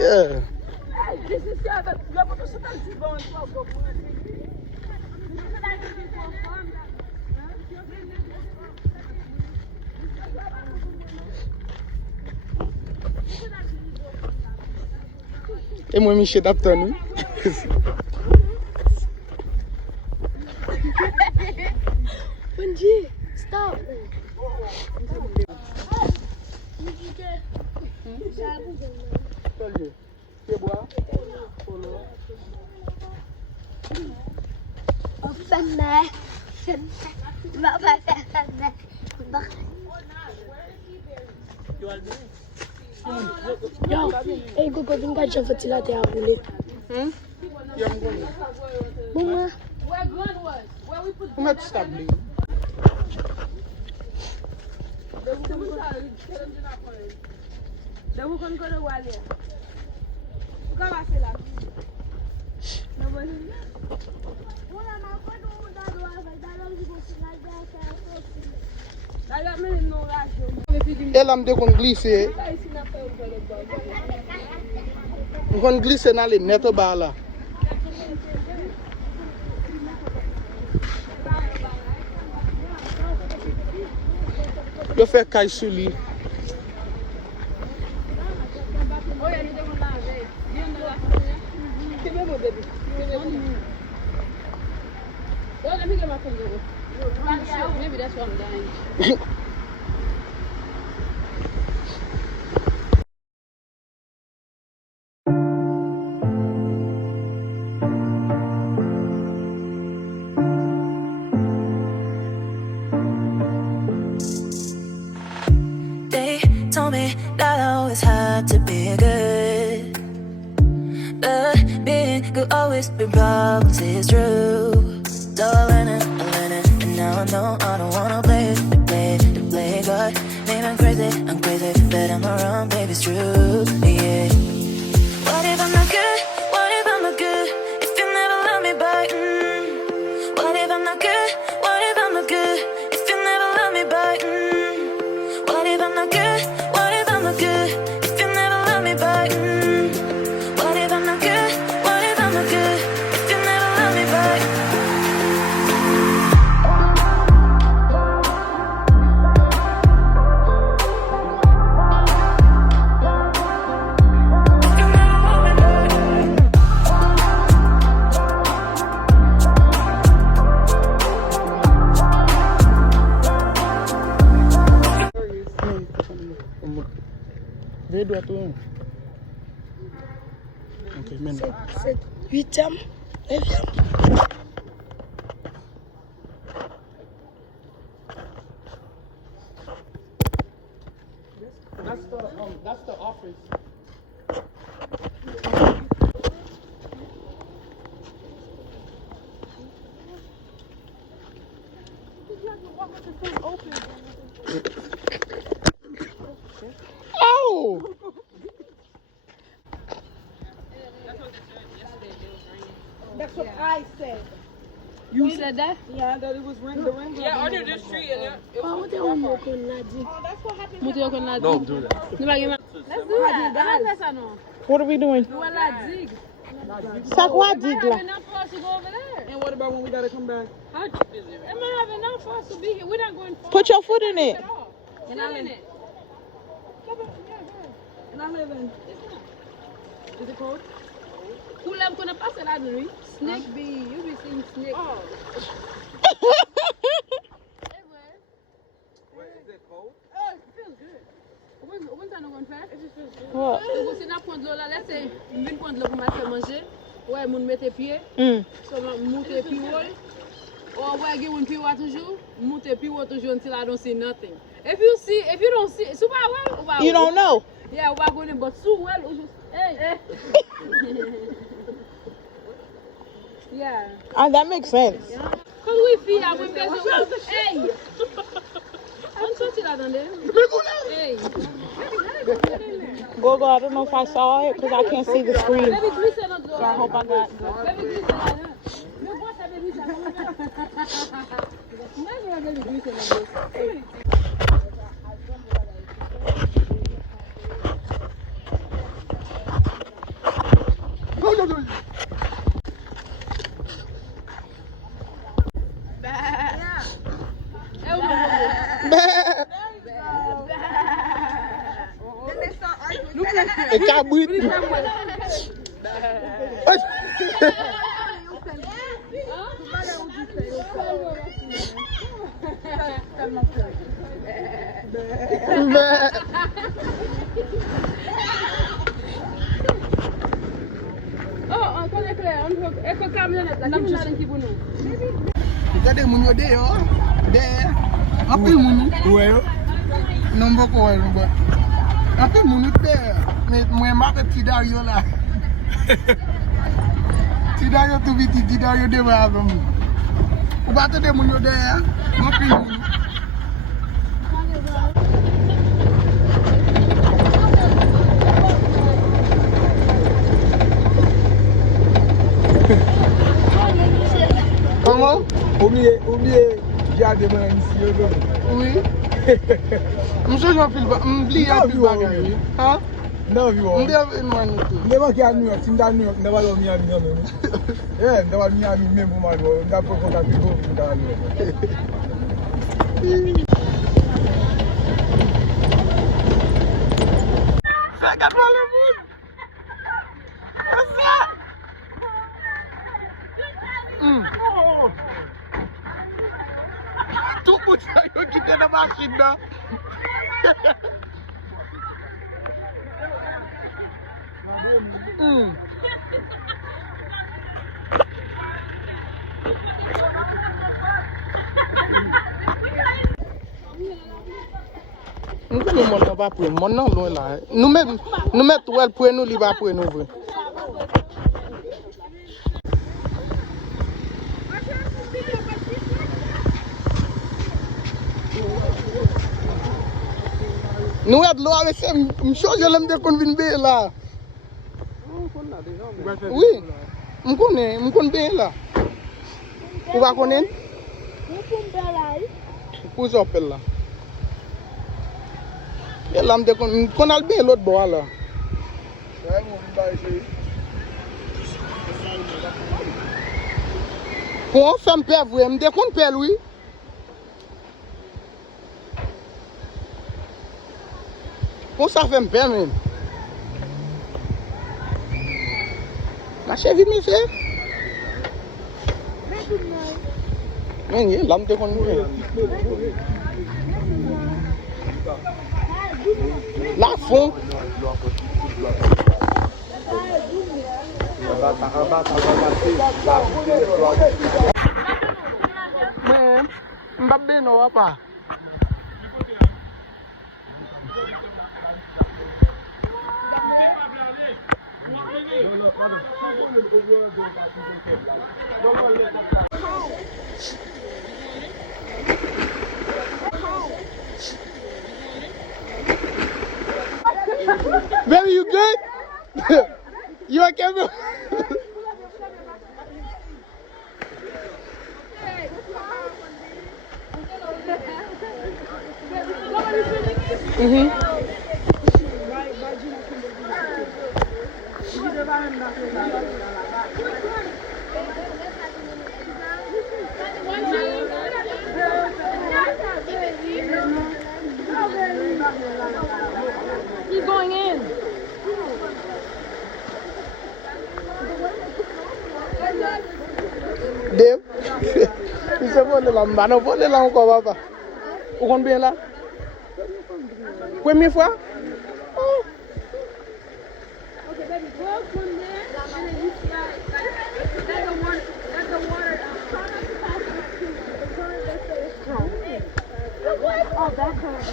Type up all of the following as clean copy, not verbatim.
Yeah. E mwen mi shit ap ton. Bunji, stop. Yo, hey, go vin ka jan foti la te a boule. Bon, moi. Who met stop bleeding? Then we can go to Wale. Come on, Sila. Elam de kon glisse. Kon glisse nan li neto ba la. Yo fè kay sou li. Let me get my phone. Maybe that's why I'm dying. They told me that I always had to be good, but being good always been problems, it's true. So I learned it, and now I know I don't wanna play God. Maybe I'm crazy, but I'm around, baby, it's true, yeah. What if I'm not good? What if I'm not good? If you never love me back, What if I'm not good? What if I'm not good? If you never love me back, What if I'm not good? What if I'm not good? If you never love me back, What if I'm not good? What if I'm not good? If you never love me back. Vedo a tou. Ok, men. 7, 8e, 9e. That's the office. Oh! That's what I said. You said that? Yeah, that it was ring the ring. Yeah, under this tree. Oh, what the hell mo kon la di? That's what happened. Mo te yo kon la di? Don't do that. Let's do that. What are we doing? Sak wa dig la? And what about when we gotta come back? Am I have enough for us to be here? We're not going far. Put your foot in it. And I live in. And I live in. Is it cold? Who lem kona pase la nuit? Snake bee. You be seeing snake. Oh. Everywhere. Is it cold? Oh, it feels good. When time no going fast? It just feels good. What? So go si na pond lo la, let's say, vin pond lo pou mase manje. Ouais, moun mette pied. So moute pi wol. Or where get one pi wa toujou, moute pi wa toujou until I don't see nothing. If you don't see, so well, You don't know. Yeah, we're going but so well, just hey. Yeah. That makes sense. Cause we feel we pay so hey. I'm sorti là dans Hey. Go, I don't know if I saw it because I can't see the screen. Baby glisse notre So I hope I got Baby glisse là. Me bois ça baby ça. Moi je vais glisse là. E cabrit. Oh, kon e kler, e kon kamyonet la, ki moun ki pou nou? Gade moun yo de yo. De. Apil moun. Ouwe yo. Non mboko wè nou bè. Apil moun yo de. Mwen mapè Tidario la. Tidario tou biti, Tidario de wè avè moun. Ou bate de moun yo de ya. Apil moun. Comment? Oublié, garder mon ici. Oui. Monsieur Jean-Philippe, m'oublie Jean-Philippe bagay. Hein? Non, viu. M'deve man tout. Never can New York, Tim New York, never love Miami, no. Yeah, never Miami, même man, never contact people from that. Second Hollywood. What's that? Tout le monde qui était dans la machine là. Nous ne pas pour mon nom loin là. Nous mettons elle pour nous, il va pour nous. Nous avons l'eau avec ça, je change l'aime de convaincre là. Oui, je connais bien là. Vous va connaître? Pour s'appeler là. Et là, je connais bien l'autre bois là. Pour faire un père, vous me dites qu'on père lui. Pour ça fait un père même. La cheville, monsieur. Mais là, je connais. La fond. Mais, Mbappé ne va pas. Baby, you good? You okay, bro? He's going in. Dave, il se vole là, on vole là encore, papa. Vous comptez bien là? Première fois? Oh. Okay, baby, go from there, and then you slide. Let the water, try not to pass it up to the current that stays strong. Oh, that current.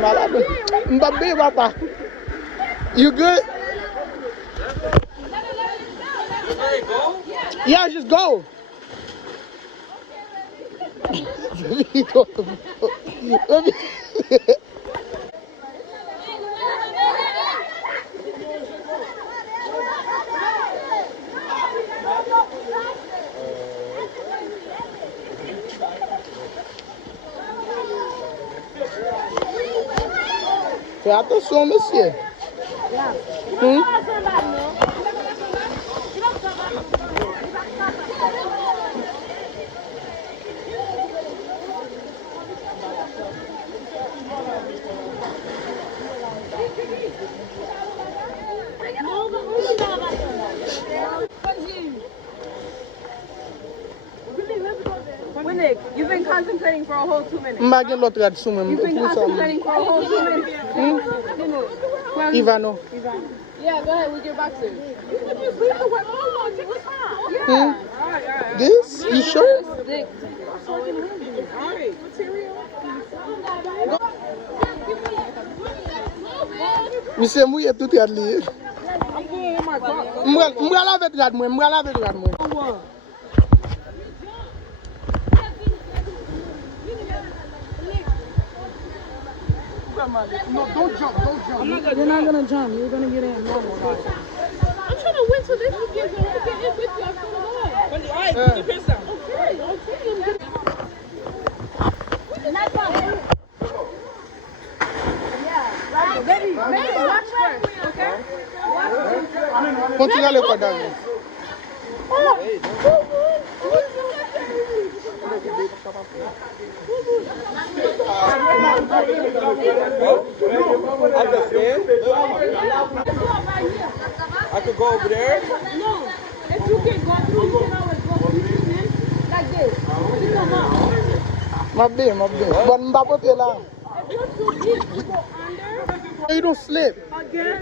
Malade. Mbappé, papa. You good? Yeah, just go. Fais attention, monsieur. contemplating for a whole 2 minutes. M'a gen l'autre rad sou men. You've been contemplating for a whole 2 minutes. Ivano. Yeah, go ahead with your boxers. Yeah. This? You sure? Stick. Monsieur mouye tout rad li. M'bral avec rad mwen, m'bral avec rad mwen. No, don't jump, don't jump. You're not gonna jump. You're gonna get in normal. I'm trying to wait till this kid get in with you. I swear to God. All right, put your pants down. Baby, watch first, okay? Continue le pas dans. I could go over there. No, if you can go through, you can always go through like this. You come out. Mabbe. Bon m'ba pote la. If you're too deep, you go under. You don't slip. Again.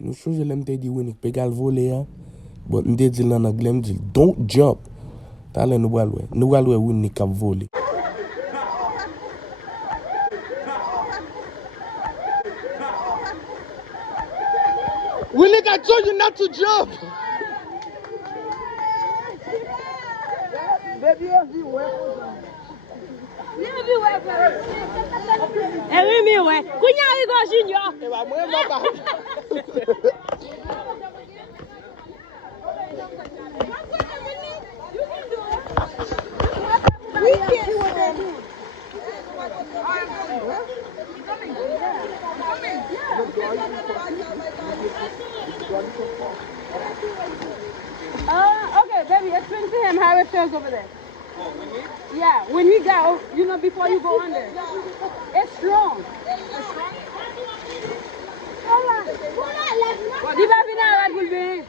Nou chose lem te di Winnie pe gal vole ya, but nde di lan angle m di don't jump. Tale nou balwe Winnie kap vole. Winnie, I told you not to jump. Everywhere. Kunya we go junior. Ewa mwen maba. Okay, baby, explain to him how it feels over there. Yeah, when he got, before you go under. It's strong. Di ba pinarad gulbe?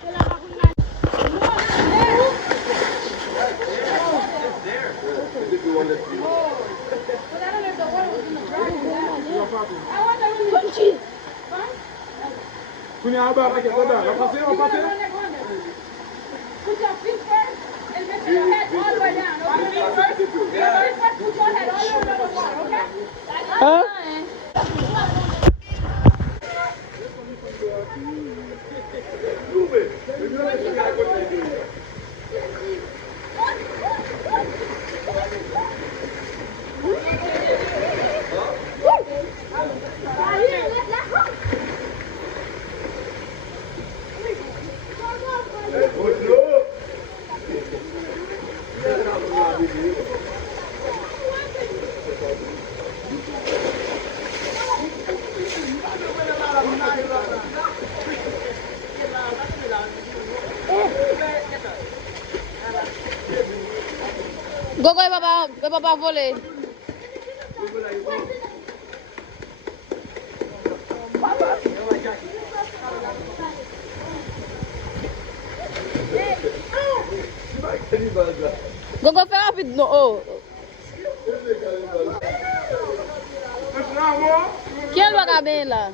Kunya aba kake sada, la passer, on passer. Put your feet first and make your head all the way down. Okay? First, put your head all the way down the water, okay? Huh? Go, papa voler. Gogo fè rapide non. Oh. Quel va caber là?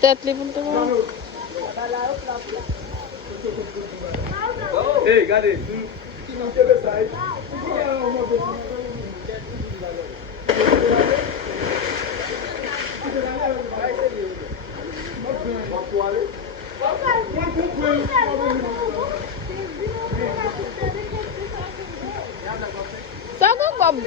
Tête les pour te voir. Hey, regardez. Ça va comme.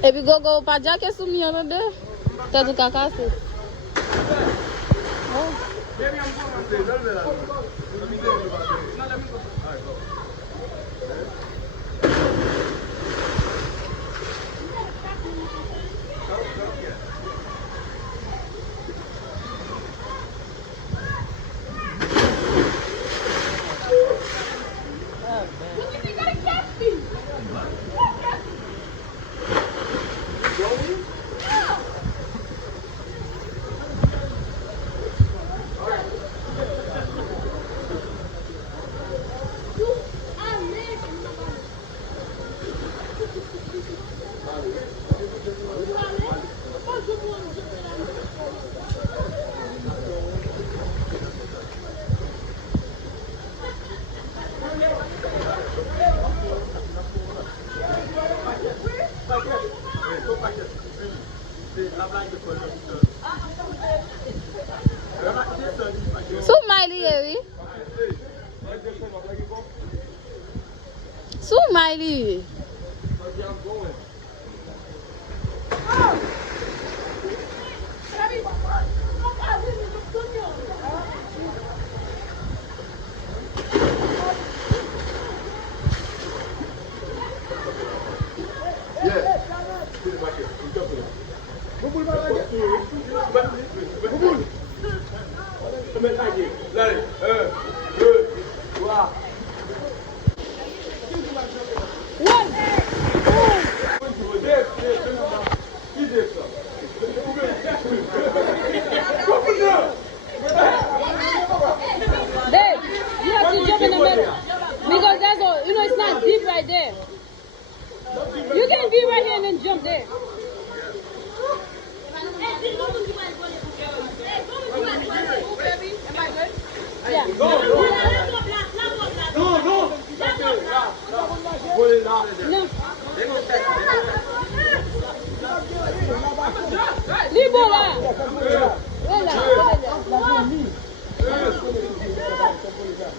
E pi gogo pa dja ke soumi yon de? Te du kakase? Sou Miley, oui. Sou Miley. Dave, you have to jump in the middle. Because that's all, you know, it's not deep right there. You can be right here and then jump there. Yeah. No. Libo là. Voilà.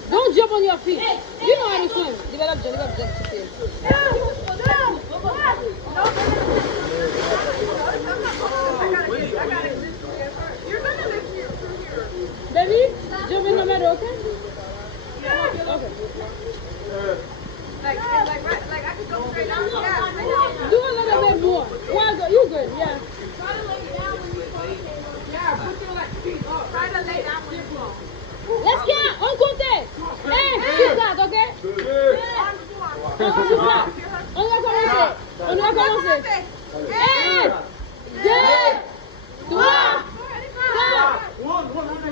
Don't jump on your feet. You know how to swim. Develop Baby, jump in the middle, okay? Okay. Like I could go straight down. Yeah. Do a little bit more. Well, you good, yeah. Try to lay down when you fall. Yeah, put your feet up. Try to lay down when you fall. Let's get on côté. Hey, flat, ok? On va commencer. On va commencer. 1, 2, 3,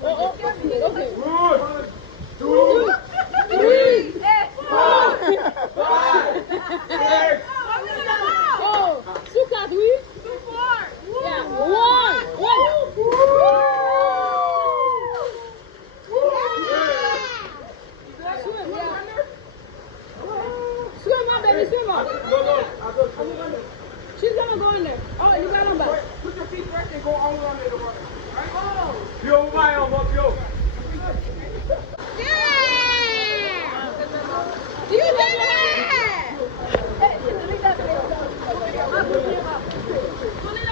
4. Okay. 2, 3, 4, 5, 6. Oh, sous 4, oui? Yeah, 1. Swim on, baby, swim on. She's gonna go in there. Oh, you got them back. Put your feet first and go all around the water. Right? Oh. Yo, my arm up, yo. You did it!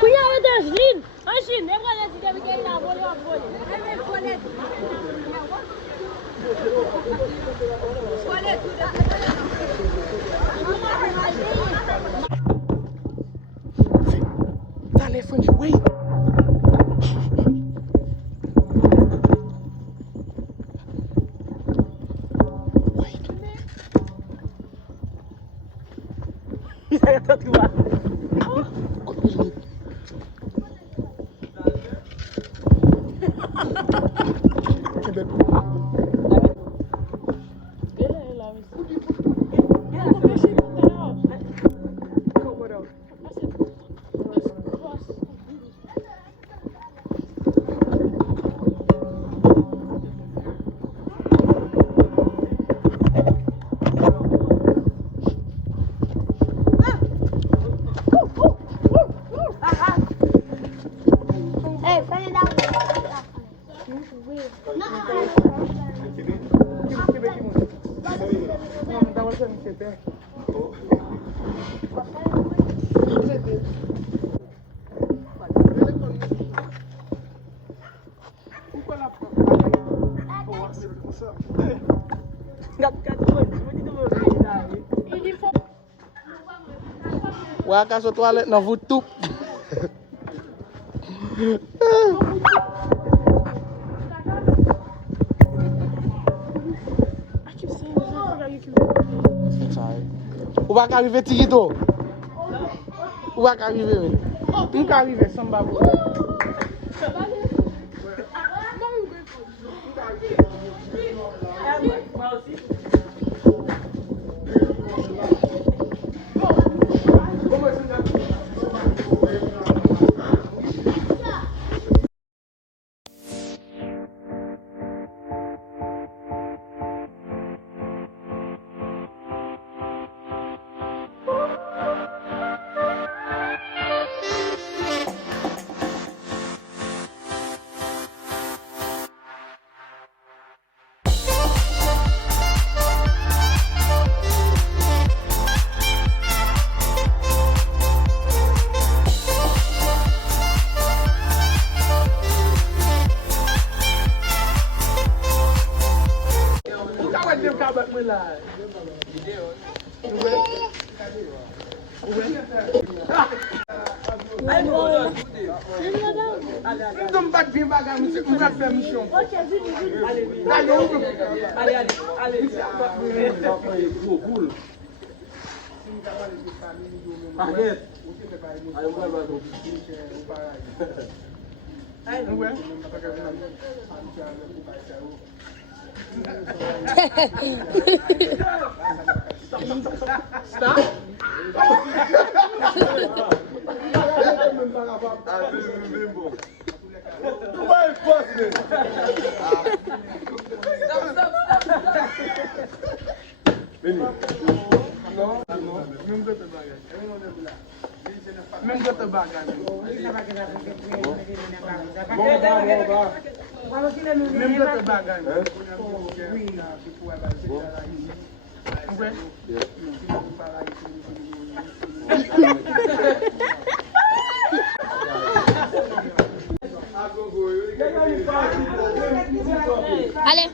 Kuya, with us, Lynn. Ashin, everyone let's get the game now. Volley. Dale, Frenchie, wait. Hey, put it down. Waka sa toilet na vutup. Ou va arriver Tigito? Ou va arriver? Ou va arriver Samba? Mwen bat bin bagay mwen mwen fè misyon. Mwen gote bagay. Mwen gote bagay. Allez.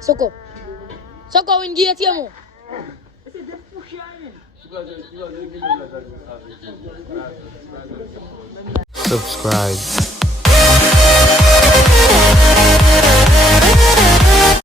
Soko. Soko wingie tiamo. Subscribe.